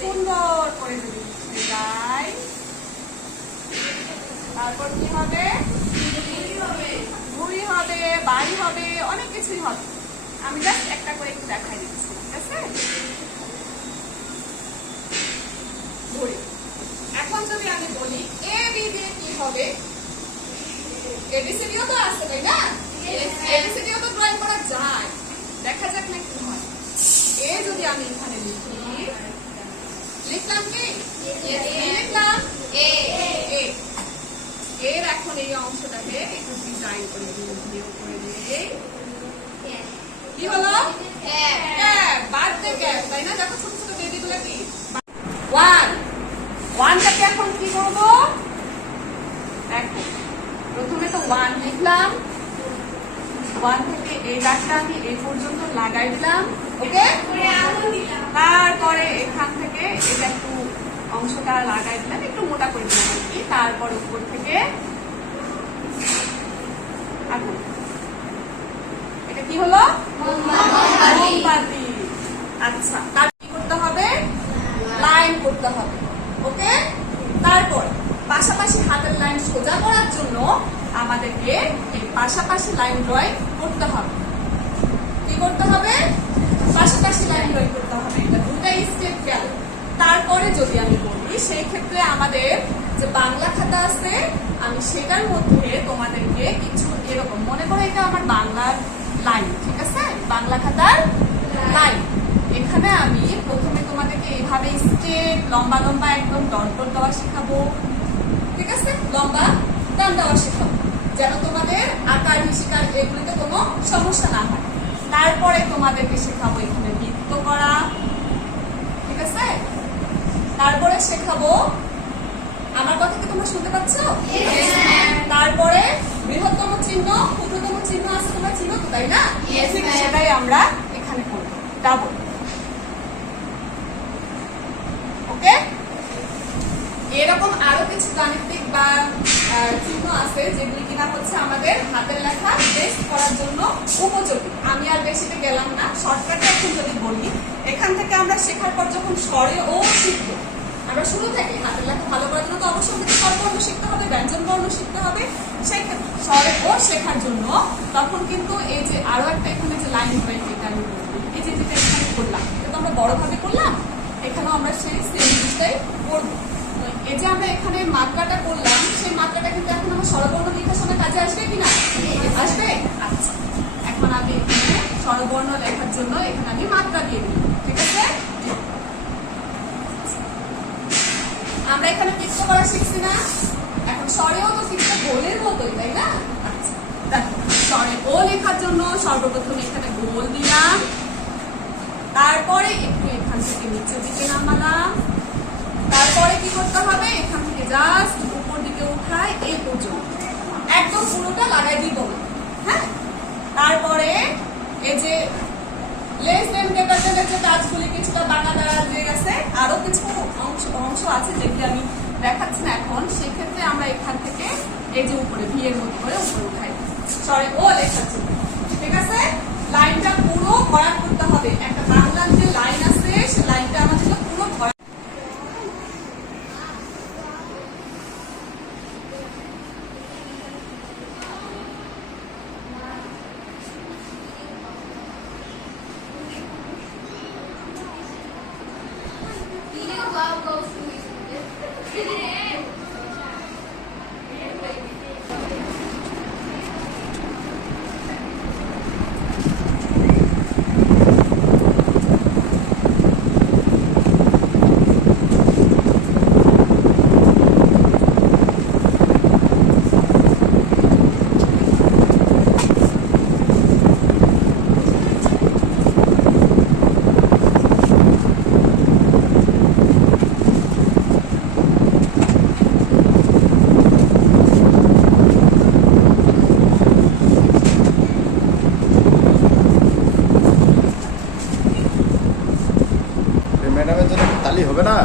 সুন্দর করে যদি মুছে যায়, তারপর কি হবে? ভুঁড়ি হবে, বাড়ি হবে, অনেক কিছুই হবে। আমি জাস্ট একটা করে একটু দেখাই দিচ্ছি, ঠিক আছে? ভুঁড়ি। এখন যদি আমি বলি এ বি দিয়ে কি হবে, এবিসিডিও তো আছে, তাই না? এবিসিডিও তো ড্রয়িং করা যায়, দেখা যাক না কি হয়। এ যদি আমি এখানে লিখি, লিখলাম কি? লিখলাম এ। এর এখন এই অংশটাকে একটু ডিজাইন করে দিয়ে কি হলো? বাদ থেকে, তাই না? দেখো ছোট ছোট বেবিগুলো কি ওয়ানটাকে এখন কি করবো? দেখো প্রথমে তো 1 লিখলাম, 1 থেকে এই দাগটা আমি এই পর্যন্ত লাগাই দিলাম, ওকে? তারপরে এখান থেকে এটা একটু অংশটা লাগাই দিলাম, একটু মোটা করে দিলাম আর কি। তারপর উপর থেকে আগুন, এটা কি হলো? মোমবাতি। আচ্ছা, তার কি করতে হবে? লাইন করতে হবে, ওকে? তারপর পাশাপাশি হাতের লাইন সোজা করার জন্য আমাদেরকে এই পাশাপাশি লাইন ড্রয়িং করতে হবে। কি করতে হবে? পাশাপাশি লাইন ড্রয়িং করতে হবে। এটা দুটাই স্টেপ গেল। তারপরে যদি আমি বলি, সেই ক্ষেত্রে আমাদের যে বাংলা খাতা আছে, আমি সেটার মধ্যে তোমাদেরকে কিছু এরকম মনে করো, এটা আমার বাংলার লাইন, ঠিক আছে? বাংলা খাতার লাইন। এখানে আমি প্রথমে তোমাদেরকে এইভাবে স্টেপ লম্বা লম্বা একদম ডট ডট দেওয়া শেখাবো, ঠিক আছে? লম্বা টান দেওয়া শেখাবো, যেন তোমাদের আকার হিসিকার এগুলিতে কোনো সমস্যা না হয়। তারপরে তোমাদেরকে শেখাবো এখানে বৃত্ত করা, ঠিক আছে? তারপরে শেখাবো, আমার কথা কি তোমরা শুনতে পাচ্ছ? তারপরে বৃহত্তম চিহ্ন, ক্ষুদ্রতম চিহ্ন আছে, তোমরা চিহ্ন তো, তাই না? সেটাই আমরা এখানে করবো, ডাবল, ওকে? এরকম আরো কিছু গাণিতিক বা চিহ্ন আছে যেগুলি কিনা হচ্ছে আমাদের হাতের লেখা টেস্ট করার জন্য উপযোগী। আমি আর বেশিতে গেলাম না, শর্টকাটে এখন যদি বলি, এখান থেকে আমরা শেখার পর যখন স্বরে ও শিখবো, আমরা শুরু থেকে হাতের লেখা ভালো করার জন্য তো অবশ্যই আমাদের স্বরবর্ণ শিখতে হবে, ব্যঞ্জন বর্ণ শিখতে হবে। সেই ক্ষেত্রে স্বরে ও শেখার জন্য তখন কিন্তু এই যে আরো একটা এখানে যে লাইন ড্রয়িং, এটা আমি বলবো, এই যে যেটা এখানে করলাম, এটা তো আমরা বড়ভাবে করলাম, এখানেও আমরা সেই সেম জিনিসটাই করবো। এই যে আমরা এখানে মাত্রাটা করলাম, সেই মাত্রাটা কিন্তু এখন আমার স্বরবর্ণ লেখার সময় কাজে আসবে কিনা? আসবে। আচ্ছা, এখন আমি এখানে স্বরবর্ণ লেখার জন্য এখানে আমি মাত্রা দিয়ে দিই, ঠিক আছে? আমরা এখানে বৃত্ত করা শিখছি না? এখন স্বরেও তো শিখতে গোলের মতোই, তাই না? আচ্ছা, দেখো স্বরে ও লেখার জন্য সর্বপ্রথম এখানে গোল দিলাম, তারপরে একটু এখান থেকে নিচের দিকে নামালাম, তারপরে কি করতে হবে? এখান থেকে জাস্ট উপর দিকে উঠায় এই পর্যন্ত, একদম পুরোটা লাগাই দিব না, হ্যাঁ? তারপরে এই যে লেস দেন গ্রেটার দেন যে কাজগুলি কিছুটা বাঁকা দ্বারা দিয়ে গেছে, আরো কিছু অংশ আছে যেগুলি আমি দেখাচ্ছি না এখন। সেক্ষেত্রে আমরা এখান থেকে এই যে উপরে ভি এর মতো করে উপরে উঠাই, সরি ও লেখার জন্য, ঠিক আছে? লাইনটা পুরো ভরাট করতে হবে। একটা বাংলার যে লাইন আছে, সে লাইনটা আমাদের পুরো ভরাট। ম্যাডামের জন্য তালি হবে না?